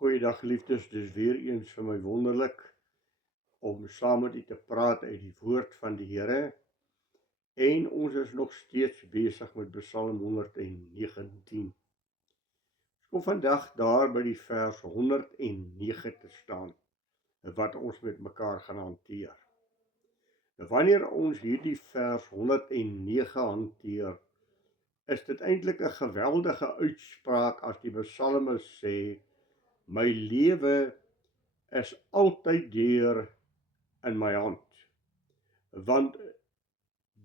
Goeiedag geliefdes, dis weer eens vir my wonderlik om saam met u te praat uit die woord van die Here. En ons is nog steeds besig met Psalm 119. Ons kom vandag daar by die vers 109 te staan, wat ons met mekaar gaan hanteer. Nou, wanneer ons hierdie vers 109 hanteer, is dit eintlik 'n geweldige uitspraak as die psalmis sê, my lewe is altyd deur in my hand. Want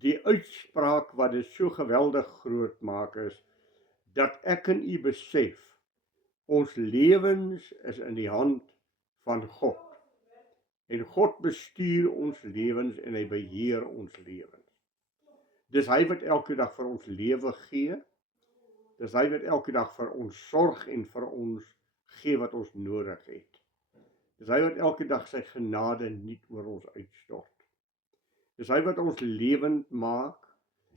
die uitspraak wat dit so geweldig groot maak is, dat ek en u besef, ons lewens is in die hand van God. En God bestuur ons lewens en hy beheer ons lewens. Dis hy wat elke dag vir ons lewe gee. Dis hy wat elke dag vir ons sorg en vir ons gee wat ons nodig het. Dis hy wat elke dag sy genade nuut oor ons uitstort. Dis hy wat ons lewend maak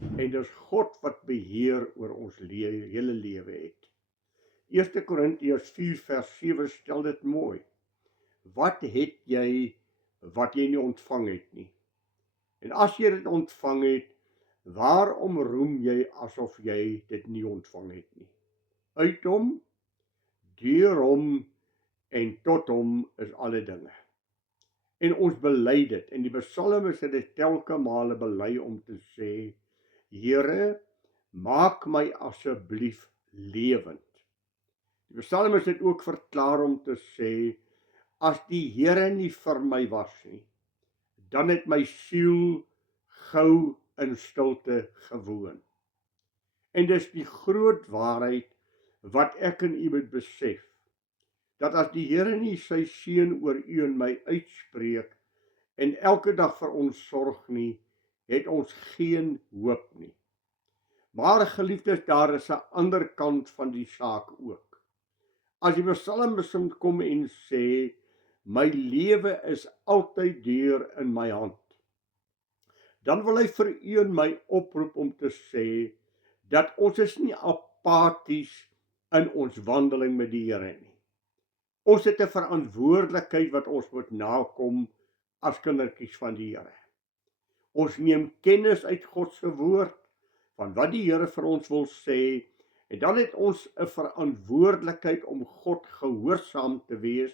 en dis God wat beheer oor ons hele lewe het. 1 Korintiërs 4 vers 7 stel dit mooi. Wat het jy wat jy nie ontvang het nie? En as jy dit ontvang het, waarom roem jy asof jy dit nie ontvang het nie? Uit hom, deur hom en tot hom is alle dinge. En ons bely dit, en die psalmis het dit telke male bely om te sê, Here, maak my asseblief lewend. Die psalmis het ook verklaar om te sê, as die Here nie vir my was nie, dan het my siel gou in stilte gewoon. En dis die groot waarheid wat ek en u moet besef, dat as die Here nie sy seën oor u en my uitspreek en elke dag vir ons sorg nie, het ons geen hoop nie. Maar geliefdes, daar is 'n ander kant van die saak ook. As die psalmis kom en sê, my lewe is altyd deur in my hand, dan wil hy vir u en my oproep om te sê, dat ons is nie apaties in ons wandeling met die Here nie. Ons het 'n verantwoordelikheid wat ons moet nakom as kindertjies van die Here. Ons neem kennis uit God se woord, van wat die Here vir ons wil sê, en dan het ons 'n verantwoordelikheid om God gehoorsaam te wees,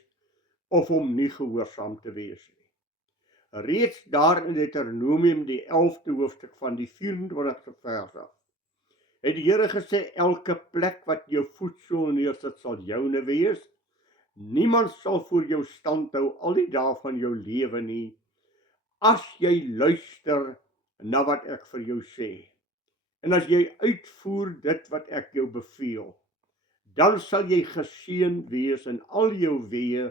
of om nie gehoorsaam te wees nie. Reeds daar in Deuteronomium, die 11de hoofstuk van die 24ste vers af, het die Here gesê, elke plek wat jou voet so neersit sal joune wees, niemand sal voor jou stand hou al die dae van jou lewe nie, as jy luister na wat ek vir jou sê. En as jy uitvoer dit wat ek jou beveel, dan sal jy geseën wees in al jou weë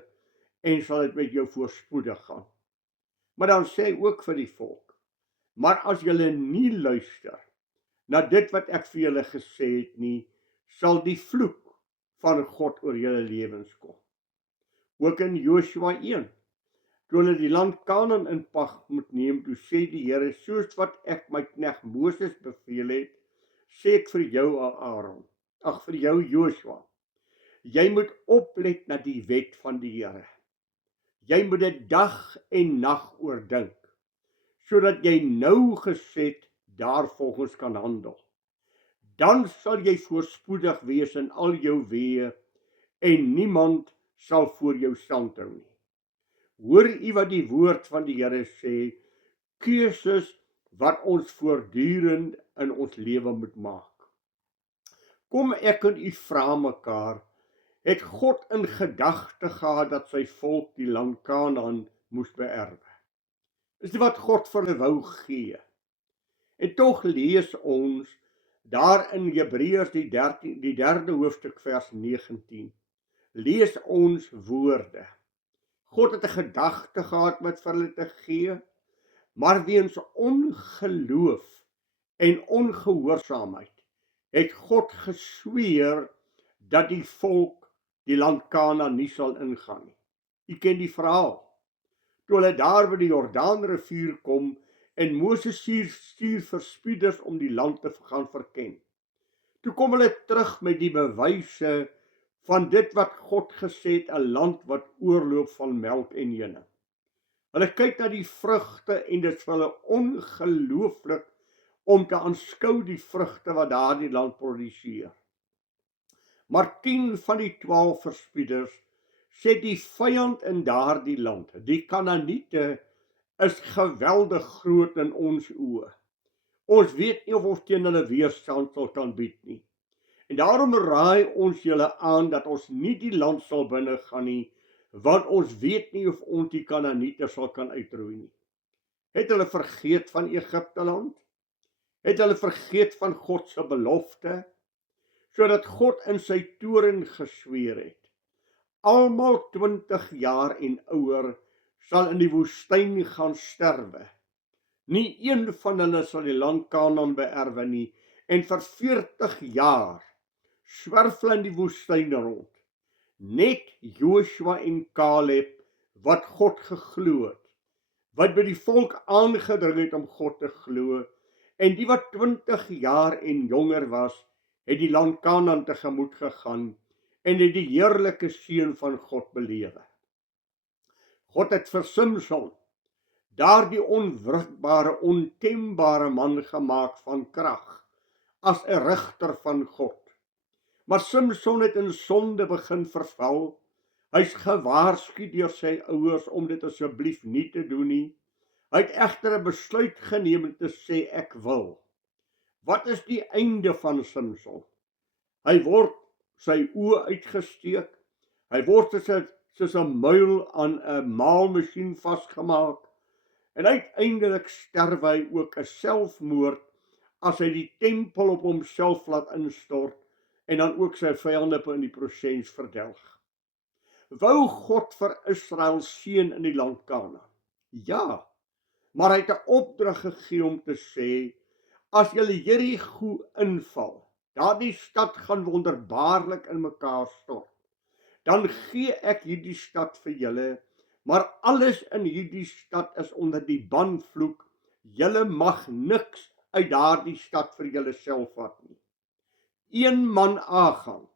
en sal dit met jou voorspoedig gaan. Maar dan sê hy ook vir die volk, maar as julle nie luister na dit wat ek vir julle gesê het nie, sal die vloek van God oor julle lewens kom. Ook in Josua 1, toe hulle die land Kanaan in pag moet neem, toe sê die Here, soos wat ek my knegt Moses beveel het, sê ek vir jou Aaron, vir jou Josua, jy moet oplet na die wet van die Here. Jy moet dit dag en nag oordink, sodat jy nougeset daarvolgens kan handel. Dan sal jy voorspoedig wees in al jou weë en niemand sal voor jou stand hou nie. Hoor u wat die woord van die Here sê, keuses wat ons voortdurend in ons lewe moet maak. Kom ek en u vra mekaar, het God in gedagte gehad dat sy volk die land Kanaan moes beerwe? Is dit wat God vir hulle wou gee? En tog lees ons daar in Hebreërs die 3de hoofstuk vers 19, lees ons woorde. God het 'n gedagte gehad met vir hulle te gee, maar weens ongeloof en ongehoorsaamheid het God gesweer dat die volk die land Kanaan nie sal ingaan nie. U ken die verhaal. Toe hulle daar by die Jordaanrivier kom en Moses stuur verspieders om die land te gaan verken. Toe kom hulle terug met die bewyse van dit wat God gesê het, 'n land wat oorloop van melk en honing. Hulle kyk na die vrugte en dit is vir hulle ongelooflik om te aanskou die vrugte wat daardie land produseer. Maar 10 van die 12 verspieders sê die vyand in daardie land, die Kanaaniete, is geweldig groot in ons oë. Ons weet nie of ons teen hulle weerstand sal kan bied nie. En daarom raai ons julle aan dat ons nie die land sal binne gaan nie, want ons weet nie of ons die Kanaaniete sal kan uitroei nie. Het hulle vergeet van Egipte land? Het hulle vergeet van God se belofte? Sodat God in sy toorn gesweer het. Almal 20 jaar en ouer sal in die woestyn gaan sterwe. Nie een van hulle sal die land Kanaan beerwe nie, en vir 40 jaar swerf hulle in die woestyn rond. Net Joshua en Caleb wat God geglo het, wat by die volk aangedring het om God te glo, en die wat 20 jaar en jonger was, het die land Kanaan tegemoet gegaan en het die heerlike seën van God belewe. God het vir Samson daardie onwrikbare, ontembare man gemaak van krag, as 'n rigter van God. Maar Samson het in sonde begin verval. Hy's gewaarsku deur sy ouers om dit asseblief nie te doen nie. Hy het egter 'n besluit geneem om te sê ek wil. Wat is die einde van Samson? Hy word sy oë uitgesteek. Hy word soos 'n muil aan 'n maalmasjien vasgemaak. En uiteindelik sterf hy ook 'n selfmoord as hy die tempel op homself laat instort en dan ook sy vyande in die proses verdelg. Wou God vir Israel seën in die land Kanaan? Ja, maar hy het 'n opdrag gegee om te sê, as julle Jerigo inval, daardie stad gaan wonderbaarlik in mekaar stort, dan gee ek hierdie stad vir julle, maar alles in hierdie stad is onder die banvloek, julle mag niks uit daardie stad vir julle self vat nie. Een man Agan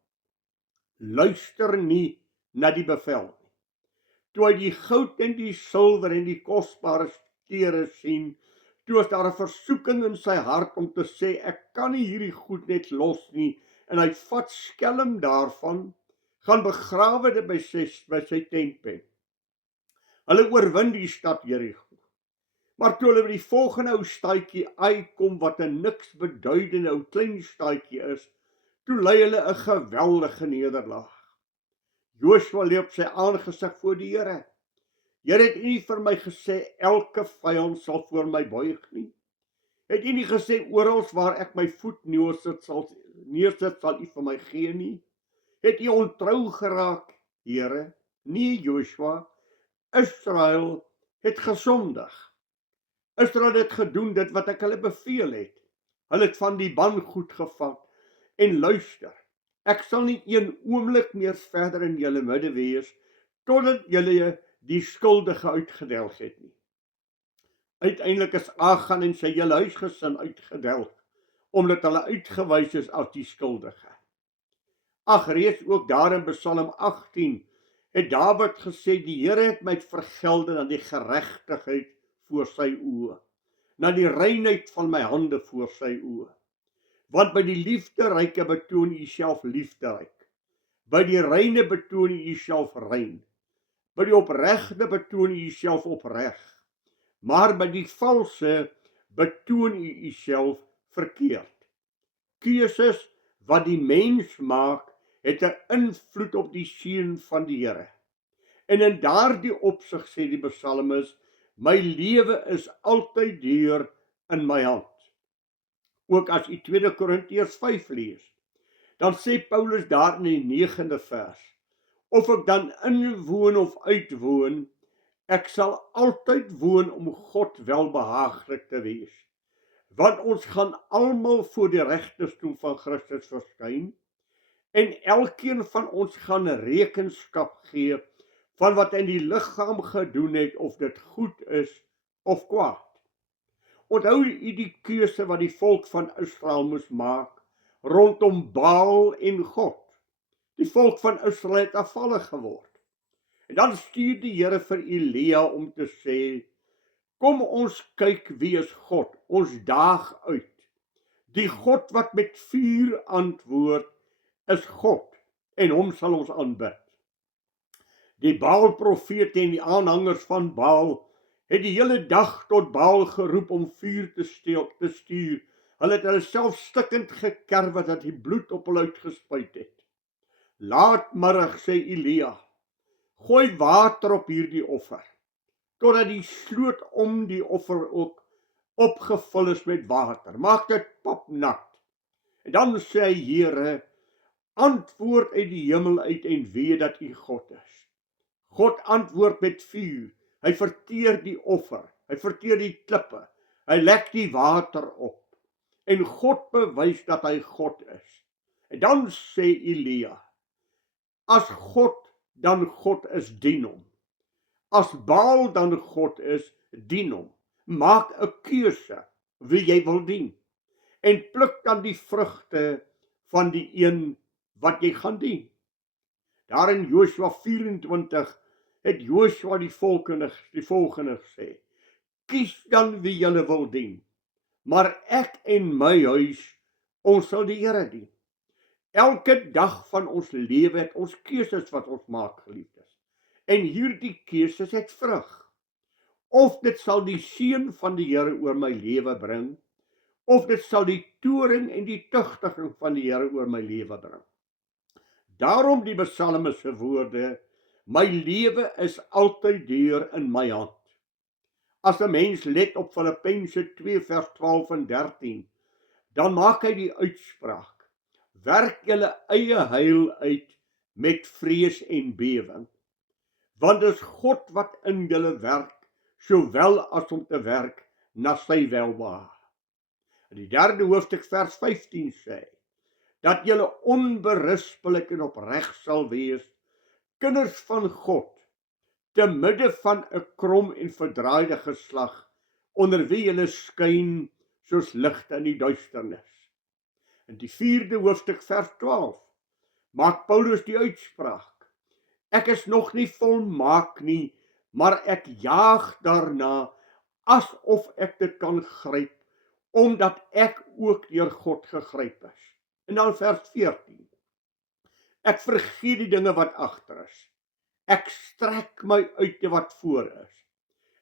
luister nie na die bevel nie. Toe hy die goud en die silwer en die kosbare stere sien, toe is daar 'n versoeking in sy hart om te sê ek kan nie hierdie goed net los nie, en hy vat skelm daarvan, gaan begrawe dit by sy tentpen. Hulle oorwin die stad Jerigo. Maar toe hulle by die volgende ou staadjie uitkom wat 'n niks beduidende ou klein staadjie is, toe ly hulle 'n geweldige nederlaag. Joshua lê op sy aangesig voor die Here. Here, het U nie vir my gesê elke vyand sal voor my buig nie? Het U nie gesê oral waar ek my voet neersit sal U vir my gee nie? Het U ontrou geraak, Here? Nee, Joshua. Israel het gesondig. Israel het gedoen dit wat ek hulle beveel het. Hulle het van die bangoed gevat. En luister, ek sal nie een oomblik meer verder in julle midde wees, totdat julle die skuldige uitgedelg het nie. Uiteindelik is Agan en sy hele huisgesin uitgedelg, omdat hulle uitgewys is as die skuldige. Ag, reeds ook daar in Psalm 18, het Dawid gesê, die Here het my vergelde na die geregtigheid voor sy oë, na die reinheid van my hande voor sy oë. Want by die liefderyke betoon U self liefderyk. By die reine betoon U self rein. By die opregte betoon U self opreg. Maar by die valse betoon U self verkeerd. Keuses wat die mens maak, het 'n invloed op die seën van die Here. En in daardie opsig sê die psalmis, my lewe is altyd deur in my hand. Ook as U 2 Korintiërs 5 lees, dan sê Paulus daar in die 9de vers, of ek dan inwoon of uitwoon, ek sal altyd woon om God welbehaaglik te wees. Want ons gaan almal voor die regterstoel van Christus verskyn, en elkeen van ons gaan rekenskap gee van wat in die liggaam gedoen het, of dit goed is of kwaad. Onthou U die keuse wat die volk van Israel moes maak rondom Baal en God. Die volk van Israel het afvallig geword. En dan stuur die Here vir Elia om te sê, kom ons kyk wie is God, ons daag uit. Die God wat met vuur antwoord, is God, en hom sal ons aanbid. Die Baal-profete en die aanhangers van Baal het die hele dag tot Baal geroep om vuur te stuur. Hulle het hulle self stikkend gekerwe dat die bloed op hulle uitgespuit het. Laatmiddag sê Elia, gooi water op hierdie offer, totdat die sloot om die offer ook opgevul is met water. Maak dit papnat. En dan sê hy, Here, antwoord uit die hemel uit en weet dat U God is. God antwoord met vuur. Hy verteer die offer. Hy verteer die klippe. Hy lek die water op. En God bewys dat hy God is. En dan sê Elia, as God dan God is, dien hom. As Baal dan God is, dien hom. Maak 'n keuse wie jy wil dien. En pluk dan die vrugte van die een wat jy gaan dien. Daar in Josua 24 het Josua die volgende gesê, kies dan wie julle wil dien, maar ek en my huis, ons sal die Here dien. Elke dag van ons lewe het ons keuses wat ons maak, geliefdes. En hierdie keuses het vrug. Of dit sal die seën van die Here oor my lewe bring, of dit sal die toorn en die tugtiging van die Here oor my lewe bring. Daarom die Psalmis se woorde, my lewe is altyd deur in my hand. As 'n mens let op Filippense 2 vers 12 en 13, dan maak hy die uitspraak, werk julle eie heil uit met vrees en bewing, want dit is God wat in julle werk, sowel as om te werk na sy welbehae. In die 3de hoofstuk vers 15 sê, dat julle onberispelik en opreg sal wees, kinders van God, te midde van 'n krom en verdraaide geslag, onder wie julle skyn soos ligte in die duisternis. In die 4de hoofstuk vers 12 maak Paulus die uitspraak, ek is nog nie volmaak nie, maar ek jaag daarna, asof ek dit kan gryp, omdat ek ook deur God gegryp is. En dan vers 14, ek vergeet die dinge wat agter is, ek strek my uit te wat voor is,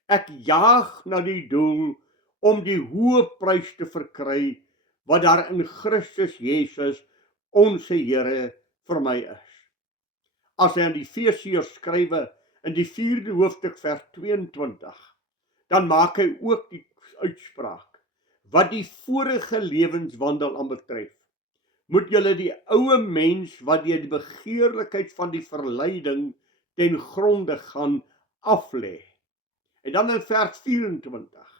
ek jaag na die doel, om die hoë prys te verkry, wat daar in Christus Jesus, ons Here, vir my is. As hy aan die Efesiërs skrywe, in die 4de hoofstuk vers 22, dan maak hy ook die uitspraak, wat die vorige lewenswandel aanbetref, moet julle die oue mens, wat deur die begeerlikheid van die verleiding ten gronde gaan, aflê. En dan in vers 24,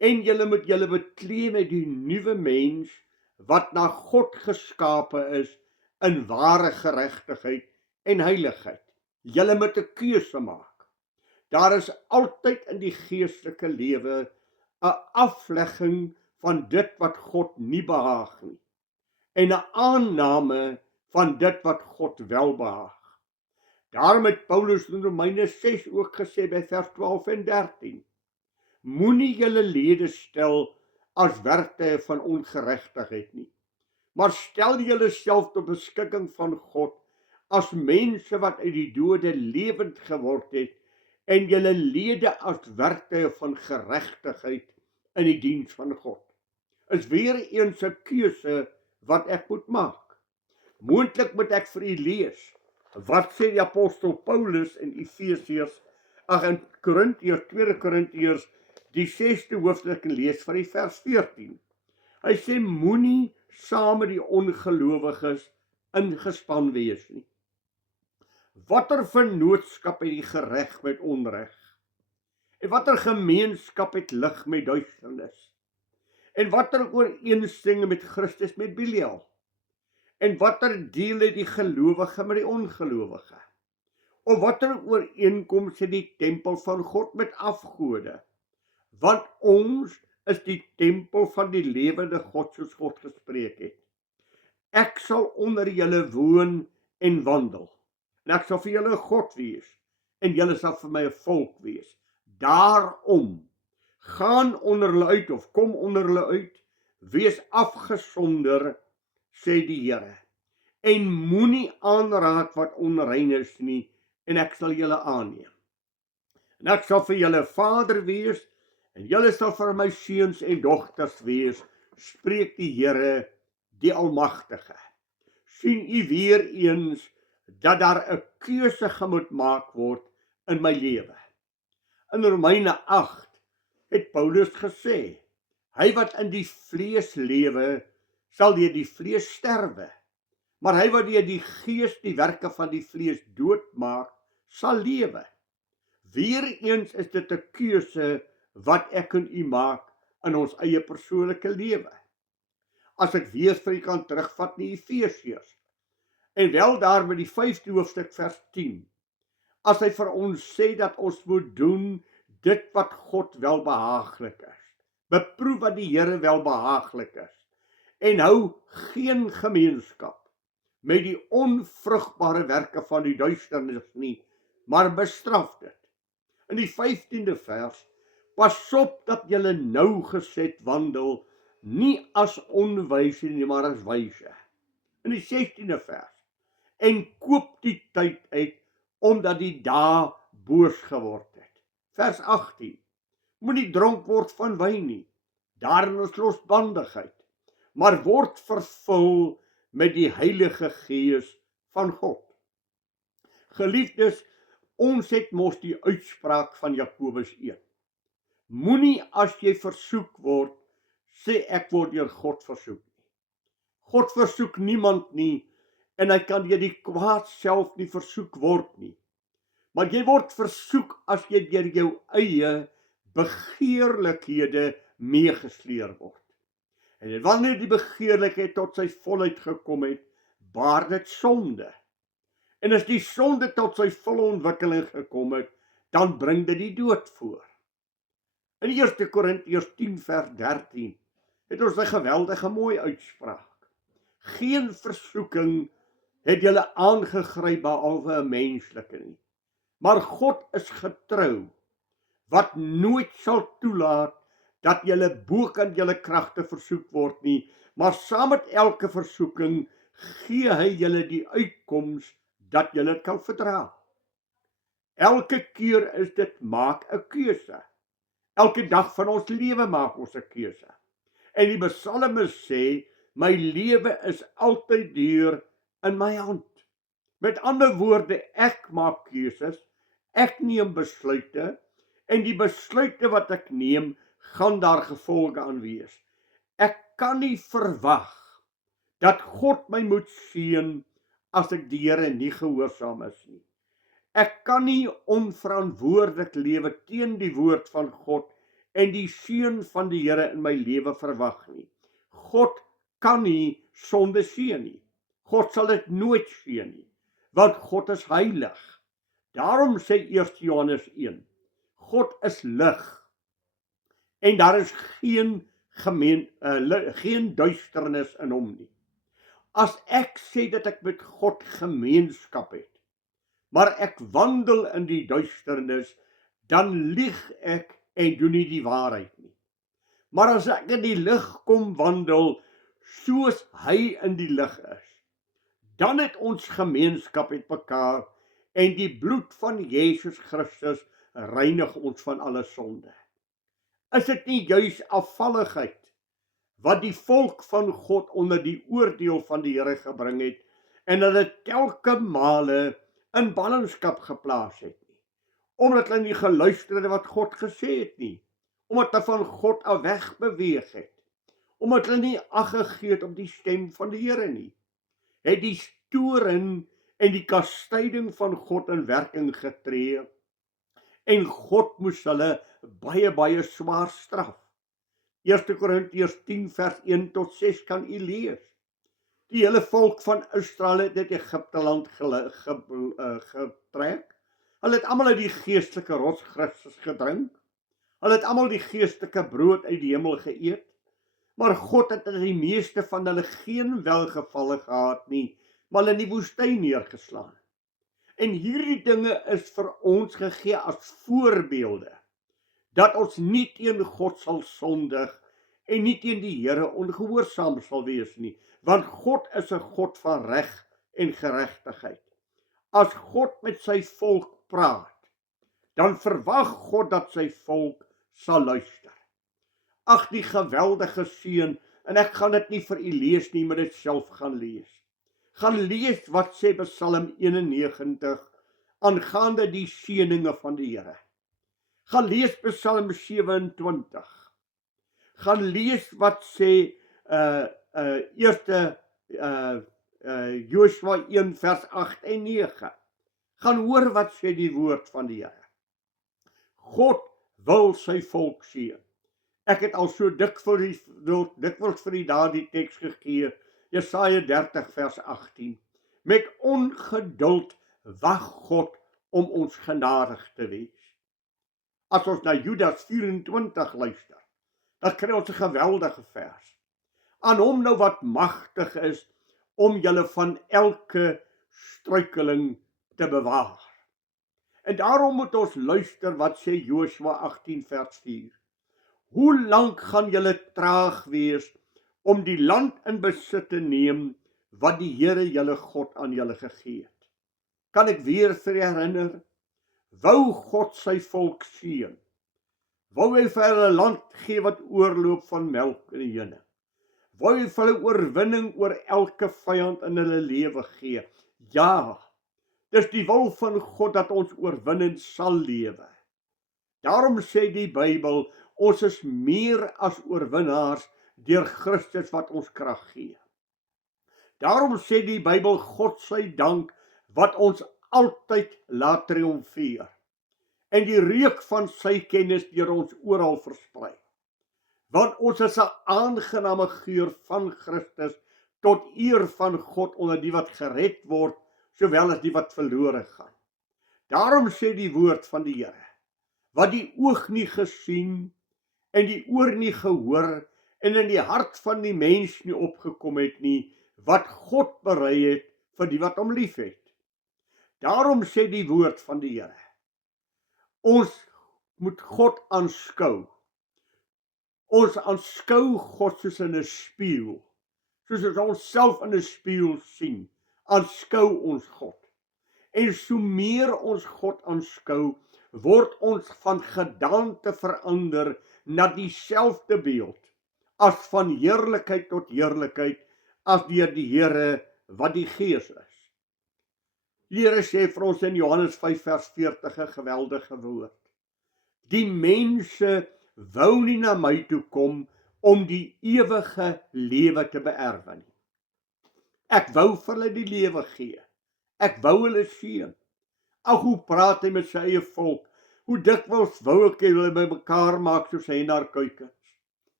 en julle moet julle beklee met die nuwe mens, wat na God geskape is, in ware geregtigheid en heiligheid. Julle moet 'n keuse maak. Daar is altyd in die geestelike lewe 'n aflegging van dit wat God nie behaag nie, en 'n aanname van dit wat God wel behaag. Daarom het Paulus in Romeine 6 ook gesê by vers 12 en 13, moenie julle lede stel as werktuie van ongeregtigheid nie, maar stel julle self tot beskikking van God as mense wat uit die dode lewend geword het, en julle lede as werktuie van geregtigheid in die diens van God. Is weer eens 'n keuse wat ek moet maak. Moontlik moet ek vir u lees, wat sê die apostel Paulus in Efesiërs, in Korintiërs, 2 Korintiërs, die 6de hoofstuk, en lees van die vers 14. Hy sê, moenie saam met die ongelowiges ingespan wees nie. Watter vennootskap het die gereg met onreg? En watter gemeenskap het lig met duisternis? En watter ooreenstemming met Christus met Belial? En watter deel het die gelowige met die ongelowige? Of watter ooreenkoms het die tempel van God met afgode? Want ons is die tempel van die lewende God, soos God gespreek het. Ek sal onder julle woon en wandel. En ek sal vir julle 'n God wees, en julle sal vir my 'n volk wees. Daarom, gaan onder hulle uit, of kom onder hulle uit, wees afgesonder, sê die Here, en moenie aanraak wat onrein is nie, en ek sal julle aanneem. En ek sal vir julle vader wees, en julle sal vir my seuns en dogters wees, spreek die Here, die Almagtige. Sien u weer eens dat daar 'n keuse moet maak word in my lewe. In Romeine 8 het Paulus gesê, hy wat in die vlees lewe, sal deur die vlees sterwe, maar hy wat deur die gees die werke van die vlees doodmaak, sal lewe. Weereens is dit 'n keuse wat ek en u maak in ons eie persoonlike lewe. As ek weer vir u kan terugvat na Efesiërs, en wel daar by die 5de hoofstuk vers 10, as hy vir ons sê dat ons moet doen dit wat God welbehaaglik is, beproef wat die Here welbehaaglik is, en hou geen gemeenskap met die onvrugbare werke van die duisternis nie, maar bestraf dit. In die 15de vers, pas op dat julle nougeset wandel, nie as onwyse nie, maar as wyse. In die 16de vers, en koop die tyd uit, omdat die dae boos geword het. Vers 18, moenie dronk word van wyn nie, daarin is losbandigheid, maar word vervul met die Heilige Gees van God. Geliefdes, ons het mos die uitspraak van Jakobus 1. Moenie as jy versoek word, sê ek word deur God versoek nie. God versoek niemand nie, en hy kan deur die kwaad self nie versoek word nie. Maar jy word versoek as jy deur jou eie begeerlikhede meegesleer word. En wanneer die begeerlikheid tot sy volheid gekom het, baar dit sonde. En as die sonde tot sy volle ontwikkeling gekom het, dan bring dit die dood voor. In 1 Korintiërs 10 vers 13 het ons 'n geweldige mooi uitspraak. Geen versoeking het julle aangegryp behalwe 'n menslike nie. Maar God is getrou, wat nooit sal toelaat dat julle bokant julle kragte versoek word nie, maar saam met elke versoeking gee hy julle die uitkoms dat julle dit kan verdra. Elke keer is dit maak 'n keuse. Elke dag van ons lewe maak ons 'n keuse. En die psalmis sê, my lewe is altyd deur in my hand. Met ander woorde, ek maak keuses, ek neem besluite, en die besluite wat ek neem, gaan daar gevolge aan wees. Ek kan nie verwag dat God my moet seën as ek die Here nie gehoorsaam is nie. Ek kan nie onverantwoordelik lewe teen die woord van God en die seën van die Here in my lewe verwag nie. God kan nie sonde seën nie. God sal dit nooit seën nie, want God is heilig. Daarom sê 1 Johannes 1, God is lig, en daar is geen duisternis in hom nie. As ek sê dat ek met God gemeenskap het, maar ek wandel in die duisternis, dan lieg ek en doen nie die waarheid nie. Maar as ek in die lig kom wandel, soos hy in die lig is, dan het ons gemeenskap met mekaar, en die bloed van Jesus Christus reinig ons van alle sonde. Is dit nie juis afvalligheid wat die volk van God onder die oordeel van die Here gebring het, en hulle telke male in ballingskap geplaas het nie, omdat hulle nie geluister het wat God gesê het nie, omdat hulle van God af wegbeweeg het, omdat hulle nie ag gegee het op die stem van die Here nie, het die toorn en die kastyding van God in werking getree, en God moes hulle baie swaar straf. 1 Korintiërs 10 vers 1 tot 6 kan u lees. Die hele volk van Israel het uit Egipte land getrek. Hulle het almal uit die geestelike rots Christus gedrink. Hulle het almal die geestelike brood uit die hemel geëet. Maar God het aan die meeste van hulle geen welgevalle gehad nie, maar in die woestyn neergeslaan. En hierdie dinge is vir ons gegee as voorbeelde, dat ons nie teen God sal sondig en nie teen die Here ongehoorsaam sal wees nie, want God is 'n God van reg en geregtigheid. As God met sy volk praat, dan verwag God dat sy volk sal luister. Ag, die geweldige seën, en ek gaan dit nie vir u lees nie, maar dit self gaan lees. Gaan lees wat sê Psalm 91 aangaande die seëninge van die Here. Gaan lees Psalm 27. Gaan lees wat sê eerste Josua 1 vers 8 en 9. Gaan hoor wat sê die woord van die Here. God wil sy volk seën. Ek het al so dikwels vir die daardie teks gegee, Jesaja 30 vers 18. Met ongeduld wag God om ons genadig te wees. As ons na Judas 24 luister, dan kry ons 'n geweldige vers. Aan hom nou wat magtig is om julle van elke struikeling te bewaar. En daarom moet ons luister wat sê Josua 18 vers 4. Hoe lank gaan julle traag wees om die land in besit te neem wat die Here julle God aan julle gegee het? Kan ek weer vir herinner? Wou God sy volk seën? Wou hy vir hulle 'n land gee wat oorloop van melk en honing? Wou hy vir hulle oorwinning oor elke vyand in hulle lewe gee? Ja, dis die wil van God dat ons oorwinnend sal lewe. Daarom sê die Bybel, ons is meer as oorwinnaars deur Christus wat ons krag gee. Daarom sê die Bybel, God sy dank, wat ons altyd laat triomfeer. En die reuk van sy kennis deur ons oral versprei. Want ons is 'n aangename geur van Christus tot eer van God onder die wat gered word, sowel as die wat verlore gaan. Daarom sê die woord van die Here, wat die oog nie gesien en die oor nie gehoor en in die hart van die mens nie opgekom het nie, wat God berei het vir die wat hom liefhet. Daarom sê die woord van die Here, ons moet God aanskou. Ons aanskou God soos in 'n spieël. Soos as ons self in 'n spieël sien, aanskou ons God. En so meer ons God aanskou, word ons van gedaante verander na dieselfde beeld, as van heerlikheid tot heerlikheid, as deur die Here wat die Gees is. Die Here sê vir ons in Johannes 5 vers 40 'n geweldige woord. Die mense wou nie na my toe kom om die ewige lewe te beerwe nie. Ek wou vir hulle die lewe gee. Ek wou hulle seën. Ag, hoe praat hy met sy eie volk? Hoe dikwels wou ek hulle bymekaar maak soos hy na kuikens.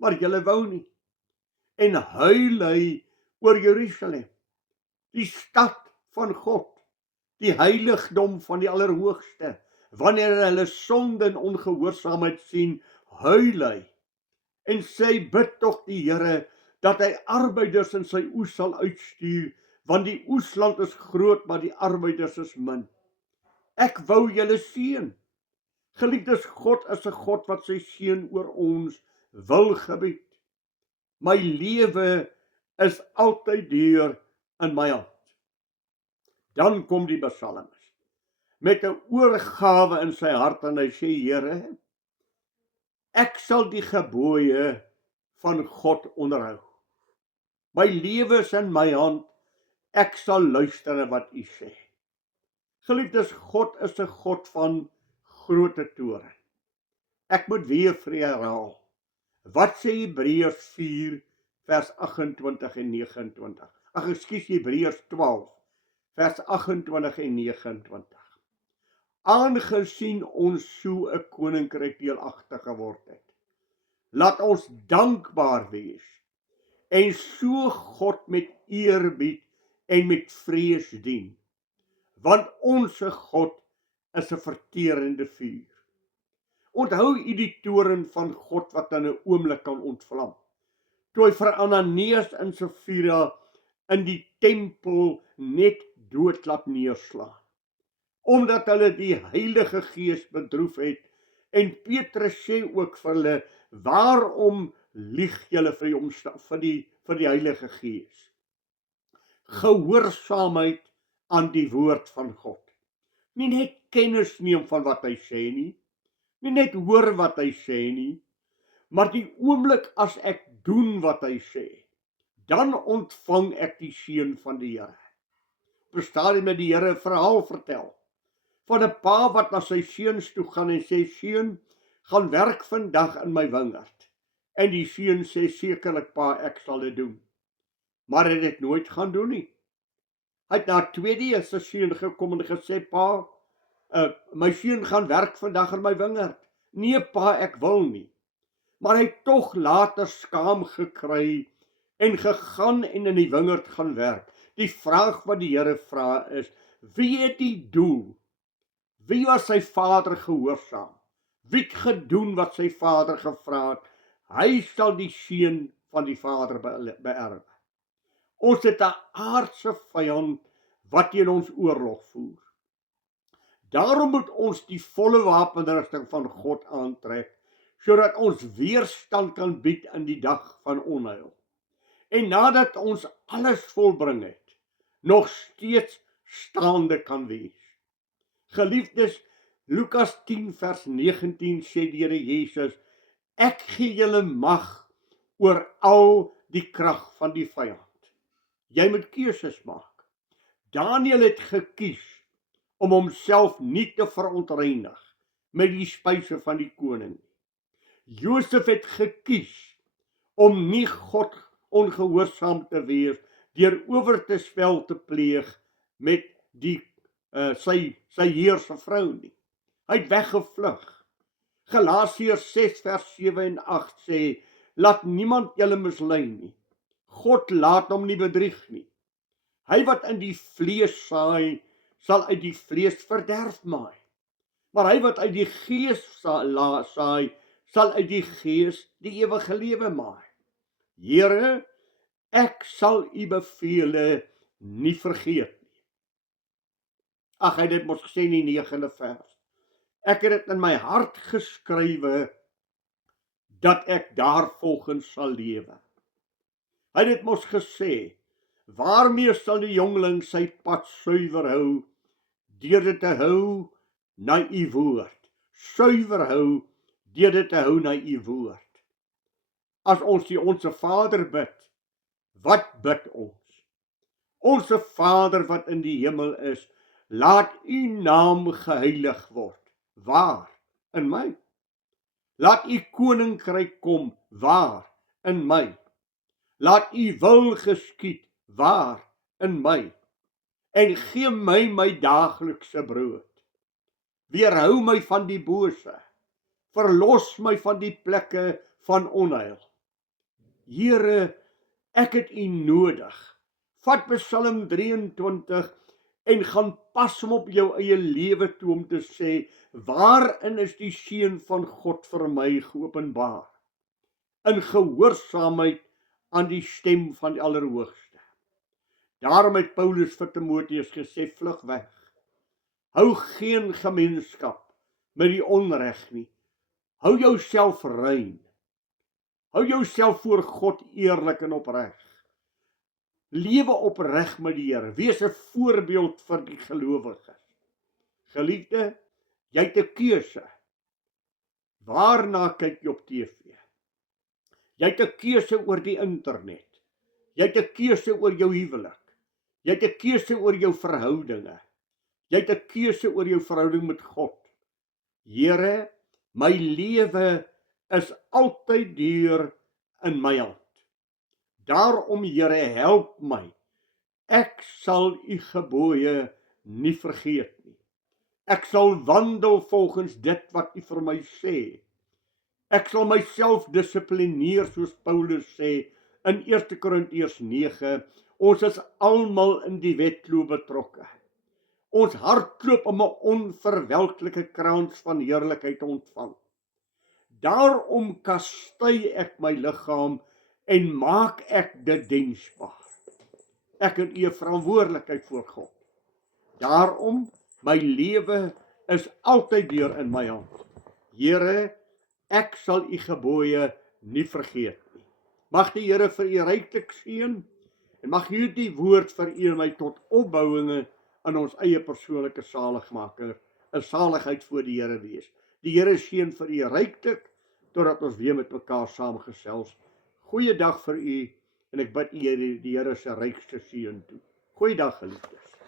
Maar julle wou nie. En huil hy oor Jerusalem, die stad van God, die heiligdom van die Allerhoogste. Wanneer hulle sonde en ongehoorsaamheid sien, huil hy en sê, bid tog die Here dat hy arbeiders in sy oes sal uitstuur, want die oesland is groot, maar die arbeiders is min. Ek wou julle seën. Geliefdes, God is 'n God wat sy seën oor ons wil gebied. My lewe is altyd deur in my hand. Dan kom die psalmis met 'n oorgawe in sy hart en hy sê, Here, ek sal die gebooie van God onderhou. My lewe is in my hand, ek sal luister na wat u sê. Geliefdes, God is 'n God van groote toorn. Ek moet weer vir u herhaal. Wat sê Hebreërs 4 vers 28 en 29? Hebreërs 12 vers 28 en 29. Aangesien ons so 'n koninkryk deelagtig geword het, laat ons dankbaar wees en so God met eerbied en met vrees dien, want ons God is 'n verterende vuur. Onthou u die toorn van God wat in 'n oomblik kan ontvlam, toe hy vir Ananias en Safira in die tempel net dood laat neerslaan, omdat hulle die Heilige Gees bedroef het. En Petrus sê ook vir hulle, waarom lieg julle vir die Heilige Gees? Gehoorsaamheid aan die woord van God. Nie net kennis neem van wat hy sê nie, nie net hoor wat hy sê nie, maar die oomblik as ek doen wat hy sê, dan ontvang ek die seën van die Here. Verstaan jy, met die Here 'n verhaal vertel van 'n pa wat na sy seuns toe gaan en sê, seun, gaan werk vandag in my wingerd. En die seun sê, sekerlik pa, ek sal dit doen. Maar hy het dit nooit gaan doen nie. Hy het na tweede se seun gekom en gesê, pa, my seun gaan werk vandag in my wingerd. Nee pa, ek wil nie. Maar hy het tog later skaam gekry en gegaan en in die wingerd gaan werk. Die vraag wat die Here vra is, wie het die doel? Wie was sy vader gehoorsaam? Wie het gedoen wat sy vader gevra het? Hy sal die seën van die vader beerwe. Ons het 'n aardse vyand wat teen ons oorlog voer. Daarom moet ons die volle wapenrusting van God aantrek, sodat ons weerstand kan bied in die dag van onheil. En nadat ons alles volbring het, nog steeds staande kan wees. Geliefdes, Lukas 10 vers 19 sê die Here Jesus, ek gee julle mag oor al die krag van die vyand. Jy moet keuses maak. Daniël het gekies om homself nie te verontreinig met die spyse van die koning. Josef het gekies om nie God ongehoorsaam te wees deur oor te spel te pleeg met sy heerse vrou nie. Hy het weggevlug. Galasiërs 6 vers 7 en 8 sê, laat niemand julle mislei nie. God laat hom nie bedrieg nie. Hy wat in die vlees saai, sal uit die vlees verderf maai. Maar hy wat uit die gees saai, sal uit die gees die ewige lewe maai. Here, ek sal u bevele nie vergeet nie. Ag, hy het dit mos gesê in die 9de vers. Ek het dit in my hart geskrywe, dat ek daarvolgens sal lewe. Hy het dit mos gesê, waarmee sal die jongling sy pad suiwer hou, deur dit te hou na u woord. Suiwer hou, deur dit te hou na u woord. As ons die Onse Vader bid, wat bid ons? Onse Vader wat in die hemel is, laat u naam geheilig word. Waar? In my. Laat u koninkryk kom. Waar? In my. Laat u wil geskied. Waar? In my. En gee my daaglikse brood. Weerhou my van die bose. Verlos my van die plekke van onheil. Here, ek het u nodig. Vat Psalm 23 en gaan pas hom op jou eie lewe toe om te sê, waarin is die seën van God vir my geopenbaar? In gehoorsaamheid aan die stem van die Allerhoogste. Daarom het Paulus vir Timoteus gesê, vlug weg. Hou geen gemeenskap met die onreg nie. Hou jouself rein. Hou jouself voor God eerlik en opreg. Lewe opreg met die Here. Wees 'n voorbeeld vir die gelowiges. Geliefde, jy het 'n keuse. Waarna kyk jy op TV? Jy het 'n keuse oor die internet. Jy het 'n keuse oor jou huwelik. Jy het 'n keuse oor jou verhoudinge. Jy het 'n keuse oor jou verhouding met God. Here, my lewe is altyd deur in my hand. Daarom, Here, help my. Ek sal u gebooie nie vergeet nie. Ek sal wandel volgens dit wat u vir my sê. Ek sal myself dissiplineer soos Paulus sê in 1 Korintiërs 9. Ons is almal in die wedloop betrokke. Ons hardloop om 'n onverwelklike krans van heerlikheid te ontvang. Daarom kastei ek my liggaam en maak ek dit diensbaar. ek en u 'n verantwoordelikheid voor God. Daarom, my lewe is altyd weer in my hand. Here, ek sal u gebooie nie vergeet nie. Mag die Here vir u ryklik seën en mag hierdie woord vir u en my tot opbouinge in ons eie persoonlike saligmaker, 'n saligheid voor die Here wees. Die Here seën vir u ryklik totdat ons weer met mekaar saamgesels. Goeiedag vir u en ek bid u die Here se rykste seën toe. Goeiedag geliefdes.